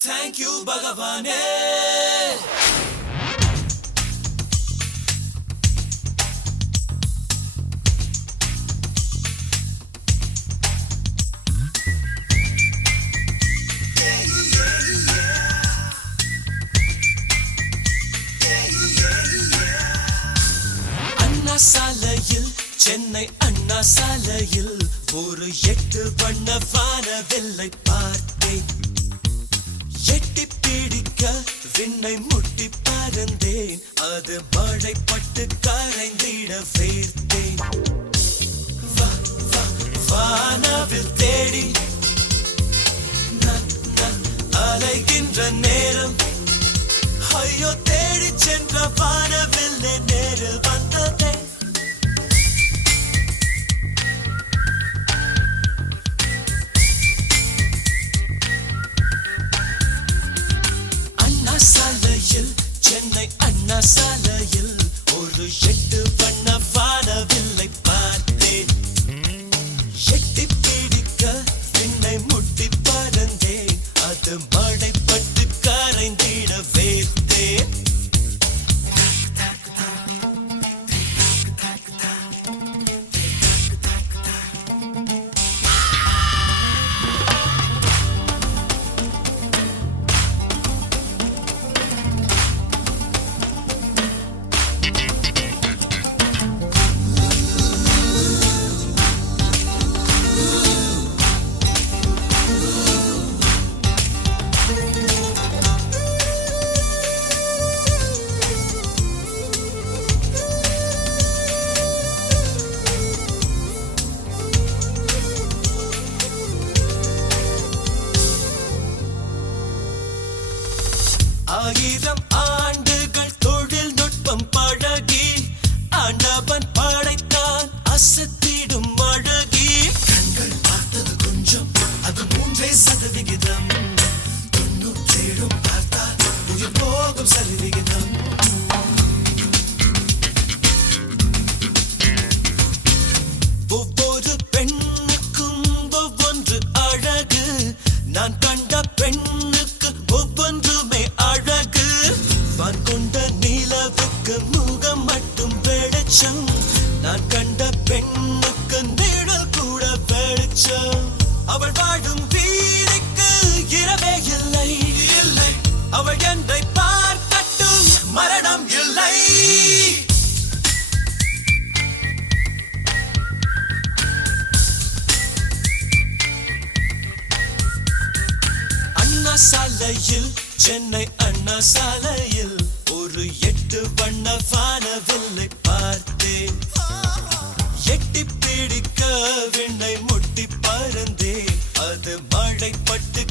Thank you Bhagavane. அண்ணா சாலையில் சென்னை அண்ணா சாலையில் ஒரு 8 வண்ண வானவில்லை பார்த்தேன். எட்டி பிடிக்க விண்ணை முட்டி பறந்தேன். அது மழை பட்டு கரைந்திட வேர்த்தேன். வானவில் தேடி அலைகின்ற நேரம் ஐயோ தேடி சென்ற வானவில் நேரில் வந்ததே. அண்ணா சாலையில் சென்னை அண்ணா சாலையில் ஒரு 8 வண்ண வானவில்லை பார்த்தேன். எட்டி பிடிக்க விண்ணை முட்டி பறந்தேன். அது மழை பட்டு கரைந்திட வேர்த்தேன். ஆயிரம் ஆண்டுகள் தொழில்நுட்பம் பழகி ஆண்டவன் படைத்தான் அசத்திடும் அழகி. கண்கள் பார்த்தது கொஞ்சம், அது 3% 97 பார்த்தால் உயிர் போகும் சரிவிகிதம். ஒவ்வொரு பெண்ணுக்கும் ஒவ்வொன்று அழகு. நான் கண்ட பெண்ணுக்கு ஒவ்வொன்றுமே அழகு. வான் கொண்ட நிலவுக்கு முகம் மட்டும் வெளிச்சம். நான் கண்ட பெண்ணுக்கு நிழல் கூட வெளிச்சம். அவள் வாழும் வீதிக்கு இரவே இல்லை இல்லை. அவள் என்னை பார்க்கட்டும் மரணம் இல்லை. அண்ணா சாலையில் சென்னை அண்ணா சாலையில் ஒரு 8 வண்ண வானவில்லை பார்த்தேன். எட்டி பிடிக்க விண்ணை முட்டி பறந்தேன். அது மழை பட்டு